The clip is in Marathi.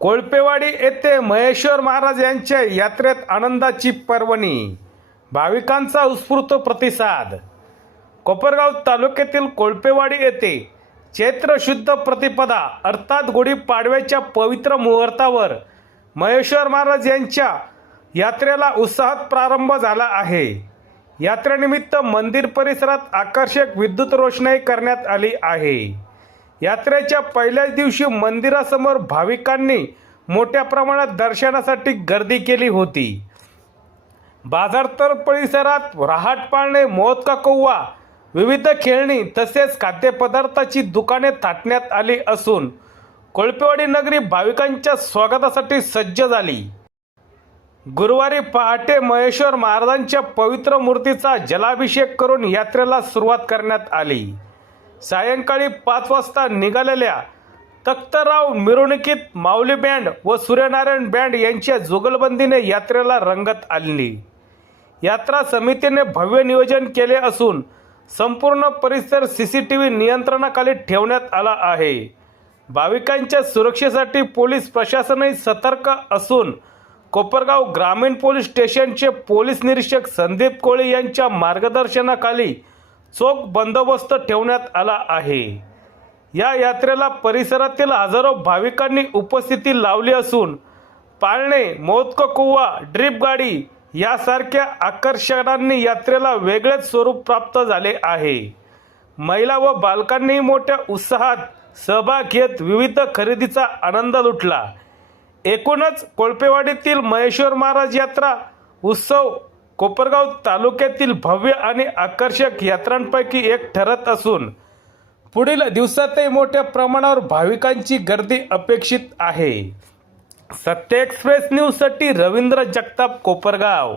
कोळपेवाडी येथे महेश्वर महाराज यांच्या यात्रेत आनंदाची पर्वणी, भाविकांचा उत्स्फूर्त प्रतिसाद। कोपरगाव तालुक्यातील कोळपेवाडी येथे चैत्र शुद्ध प्रतिपदा अर्थात गुढीपाडव्याच्या पवित्र मुहूर्तावर महेश्वर महाराज यांच्या यात्रेला उत्साहात प्रारंभ झाला आहे। यात्रेनिमित्त मंदिर परिसरात आकर्षक विद्युत रोषणाई करण्यात आली आहे। यात्रेच्या पहिल्याच दिवशी मंदिरासमोर भाविकांनी मोठ्या प्रमाणात दर्शनासाठी गर्दी केली होती। बाजारतर परिसरात रहाट पाळणे, मोदका कौवा, विविध खेळणी तसेच खाद्यपदार्थाची दुकाने थाटण्यात आली असून कोळपेवाडी नगरी भाविकांच्या स्वागतासाठी सज्ज झाली। गुरुवारी पहाटे महेश्वर महाराजांच्या पवित्र मूर्तीचा जलाभिषेक करून यात्रेला सुरुवात करण्यात आली। सायंकाळी 5 वाजता निघालेल्या तख्तराव मिरवणुकीत माऊली बँड व सूर्यनारायण बँड यांच्या जुगलबंदीने यात्रेला रंगत आणली। यात्रा समितीने भव्य नियोजन केले असून संपूर्ण परिसर CCTV नियंत्रणाखाली ठेवण्यात आला आहे। भाविकांच्या सुरक्षेसाठी पोलीस प्रशासनही सतर्क असून कोपरगाव ग्रामीण पोलीस स्टेशनचे पोलीस निरीक्षक संदीप कोळी यांच्या मार्गदर्शनाखाली चोख बंदोबस्त ठेवण्यात आला आहे। या यात्रेला परिसरातील हजारो भाविकांनी उपस्थिती लावली असून पाळणे, मोदक कुवा, ड्रीप गाडी यासारख्या आकर्षणांनी यात्रेला वेगळेच स्वरूप प्राप्त झाले आहे। महिला व बालकांनीही मोठ्या उत्साहात सहभाग घेत विविध खरेदीचा आनंद लुटला। एकूणच कोळपेवाडीतील महेश्वर महाराज यात्रा उत्सव कोपरगाव तालुक्यातील भव्य आणि आकर्षक यात्रांपैकी एक ठरत असून पुढील दिवसातही मोठ्या प्रमाणावर भाविकांची गर्दी अपेक्षित आहे। सत्य एक्सप्रेस न्यूजसाठी रवींद्र जगताप, कोपरगाव।